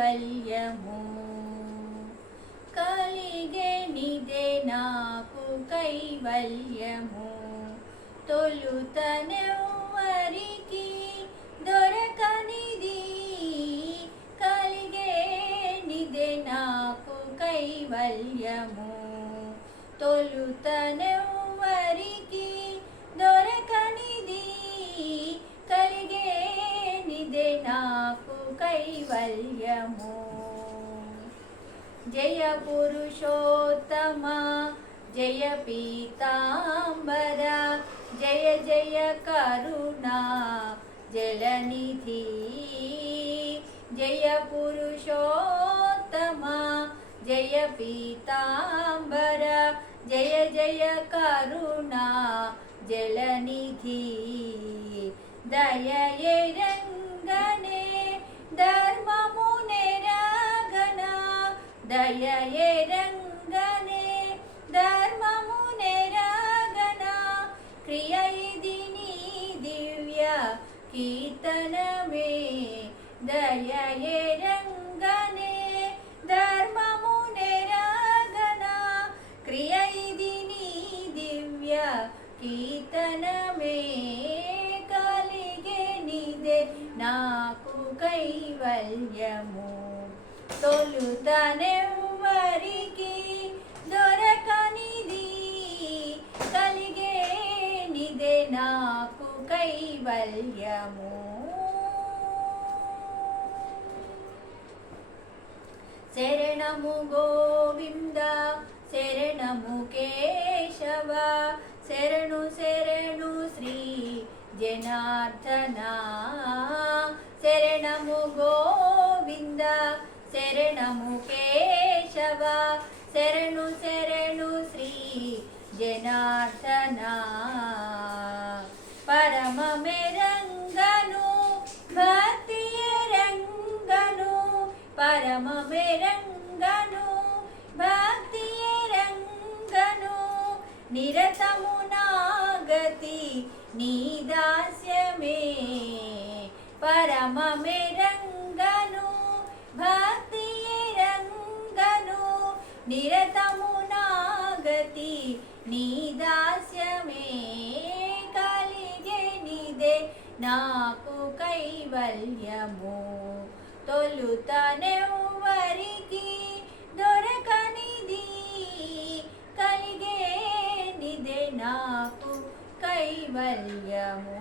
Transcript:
కైవల్యము. కలిగెనిదే నాకు కైవల్యము. తొలుతనెవ్వరికి దొరకనిది కలిగేనిదే నాకు కైవల్యము. తొలుతనెవ్వరికి దొరకనిది కలిగేనిదే నాకు కైవల్యము. జయ పురుషోత్తమ జయ పీతాంబర జయ జయ కరుణా జలనిధి. జయ పురుషోత్తమ జయ పీతాంబర జయ జయ కరుణా జలనిధి. దయయెరంగనే ధర్మమునెరగన దయయెరంగనే ధర్మమునెరగన క్రియ ఇది నీ దివ్య కీర్తనమే. దయయెరంగనే ధర్మమునెరగన క్రియ ఇది నీ దివ్య కీర్తనమే. కలిగెనిదే నాకు కైవల్యము. తొలుతనెవ్వరికి దొరకనిది కలిగేనిదే నాకు కైవల్యము. శరణము గోవింద శరణము కేశవ శరణు శరణు శ్రీ జనార్దన. శరణము గోవింద శరణము కేశవ శరణు శరణు శ్రీ జనార్దన. పరమమెరంగను భక్తియెరంగను పరమమెరంగను భక్తియెరంగను నిరతము నాగతి నీ దాస్యమే. పరమమెరంగను భక్తియెరంగను నిరతము నాగతి నీ దాస్యమే. కలిగెనిదే నాకు కైవల్యము. తొలుతనెవ్వరికి దొరకనిది కలిగేనిదే నాకు కైవల్యము.